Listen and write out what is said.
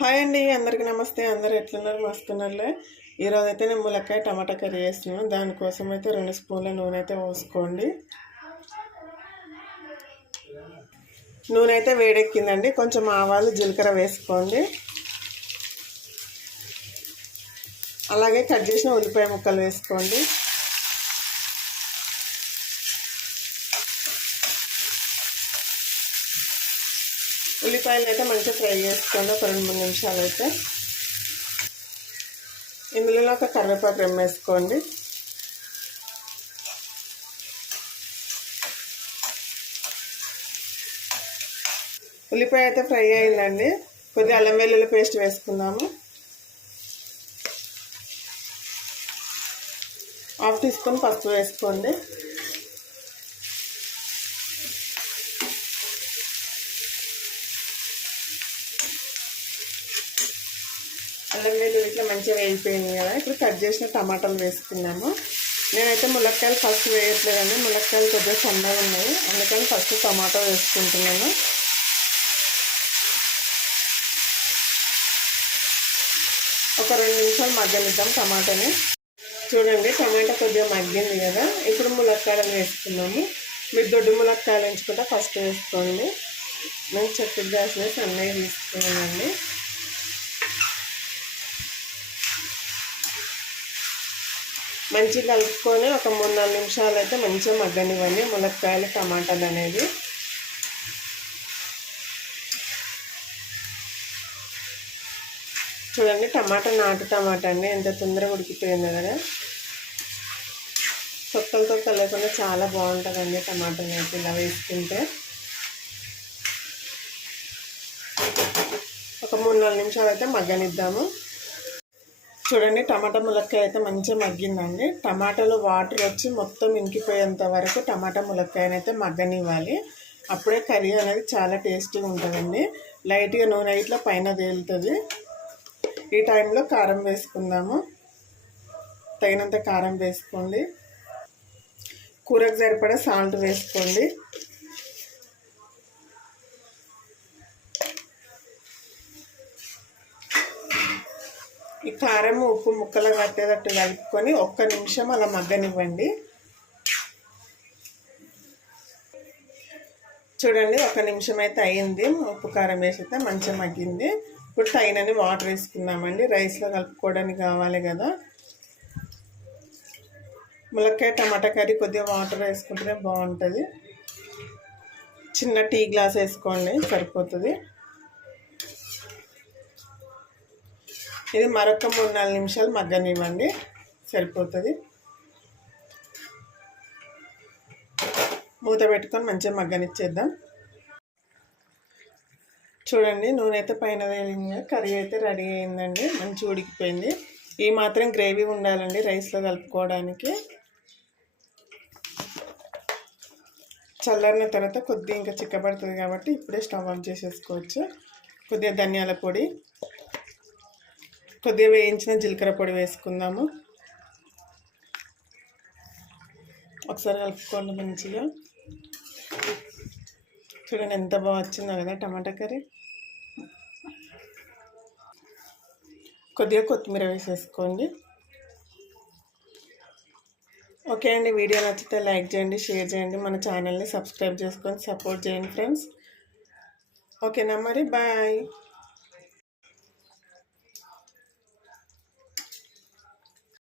Hi అండి, అందరికీ నమస్తే. అందరు ఎట్లున్నారు? మస్తున్నారులే. ఈరోజు అయితే నేను ములక్కాయ టమాటా కర్రీ చేస్తున్నాను. దానికోసం అయితే 2 స్పూన్ల నూనె అయితే పోసుకోండి. నూనె అయితే వేడెక్కిందండి. కొంచెం ఆవాలు జీలకర్ర వేసుకోండి. అలాగే కట్ చేసిన ఉల్లిపాయ ముక్కలు వేసుకోండి. ఉల్లిపాయలు అయితే మంచిగా ఫ్రై చేసుకోండి. ఒక 2-3 నిమిషాలు అయితే. ఇందులో ఒక కరివేపాకు వేసుకోండి. ఉల్లిపాయ అయితే ఫ్రై అయిందండి. కొద్దిగా అల్లం వెల్లుల్లి పేస్ట్ వేసుకుందాము. 1/2 టీ స్పూన్ పసుపు వేసుకోండి. అల్లం వెల్లుల్లి ఇట్లా మంచిగా వేగిపోయింది కదా. ఇప్పుడు కట్ చేసిన టమాటాలు వేసుకున్నాము. నేనైతే ములక్కాయలు ఫస్ట్ వేయట్లేదండి. ములక్కాయలు కొద్దిగా సన్నగా ఉన్నాయి, అందుకని ఫస్ట్ టమాటా వేసుకుంటున్నాను. ఒక 2 నిమిషాలు మగ్గనిద్దాం టమాటాని. చూడండి, టమాటా కొద్దిగా మగ్గింది కదా. ఇప్పుడు ములక్కాయలు వేసుకున్నాము. మీరు దొడ్డు ములక్కాయలు ఎంచుకుంటే ఫస్ట్ వేసుకోండి. నేను చెట్టు గ్యాస్ వేసి అన్నయ్య తీసుకున్నానండి. మంచిగా కలుపుకొని ఒక 3-4 నిమిషాలు అయితే మంచిగా మగ్గనివ్వండి ములక్కాయలు టమాటాలు అనేది. చూడండి, నాటు టమాటా అండి, ఎంత తొందరగా ఉడికిపోయింది కదా. తొక్కలతో లేకుండా చాలా బాగుంటుందండి టమాటా అయితే ఇలా వేసుకుంటే. ఒక 3-4 నిమిషాలు అయితే మగ్గనిద్దాము. చూడండి, టమాటా ములక్కాయ అయితే మంచిగా మగ్గిందండి. టమాటాలో వాటర్ వచ్చి మొత్తం ఇంకిపోయేంత వరకు టమాటా ములక్కాయని అయితే మగ్గనివ్వాలి. అప్పుడే కర్రీ అనేది చాలా టేస్టీగా ఉంటుందండి. లైట్గా నూనె ఇట్లా పైన తేలుతుంది. ఈ టైంలో కారం వేసుకుందాము. తగినంత కారం వేసుకోండి. కూరకు సరిపడా సాల్ట్ వేసుకోండి. ఈ కారం ఉప్పు ముక్కలు కట్టేటట్టు కలుపుకొని 1 నిమిషం అలా మగ్గనివ్వండి. చూడండి, 1 నిమిషం అయితే అయ్యింది. ఉప్పు కారం వేసి అయితే మంచిగా మగ్గింది. ఇప్పుడు తగినన్ని వాటర్ వేసుకుందామండి. రైస్లో కలుపుకోవడానికి కావాలి కదా. ములక్కాయ టమాటా కర్రీ కొద్దిగా వాటర్ వేసుకుంటేనే బాగుంటుంది. చిన్న టీ గ్లాస్ వేసుకోండి, సరిపోతుంది. ఇది మరొక 3-4 నిమిషాలు మగ్గనివ్వండి, సరిపోతుంది. మూత పెట్టుకొని మంచిగా మగ్గనిచ్చేద్దాం. చూడండి, నూనె అయితే పైన తేలింది. కర్రీ అయితే రెడీ అయిందండి. మంచిగా ఉడికిపోయింది. ఈ మాత్రం గ్రేవీ ఉండాలండి రైస్లో కలుపుకోవడానికి. చల్లారిన తర్వాత కొద్దిగా ఇంకా చిక్కబడుతుంది కాబట్టి ఇప్పుడే స్టవ్ ఆన్ చేసేసుకోవచ్చు. కొద్దిగా ధనియాల పొడి, కొద్దిగా వేయించిన జీలకర్ర పొడి వేసుకుందాము. ఒకసారి కలుపుకోండి మంచిగా. చూడండి ఎంత బాగా వచ్చిందో కదా టమాటా కర్రీ. కొద్దిగా కొత్తిమీర వేసేసుకోండి. ఓకే అండి, వీడియో నచ్చితే లైక్ చేయండి, షేర్ చేయండి, మన ఛానల్ని సబ్స్క్రైబ్ చేసుకొని సపోర్ట్ చేయండి ఫ్రెండ్స్. ఓకేనా మరి, బాయ్.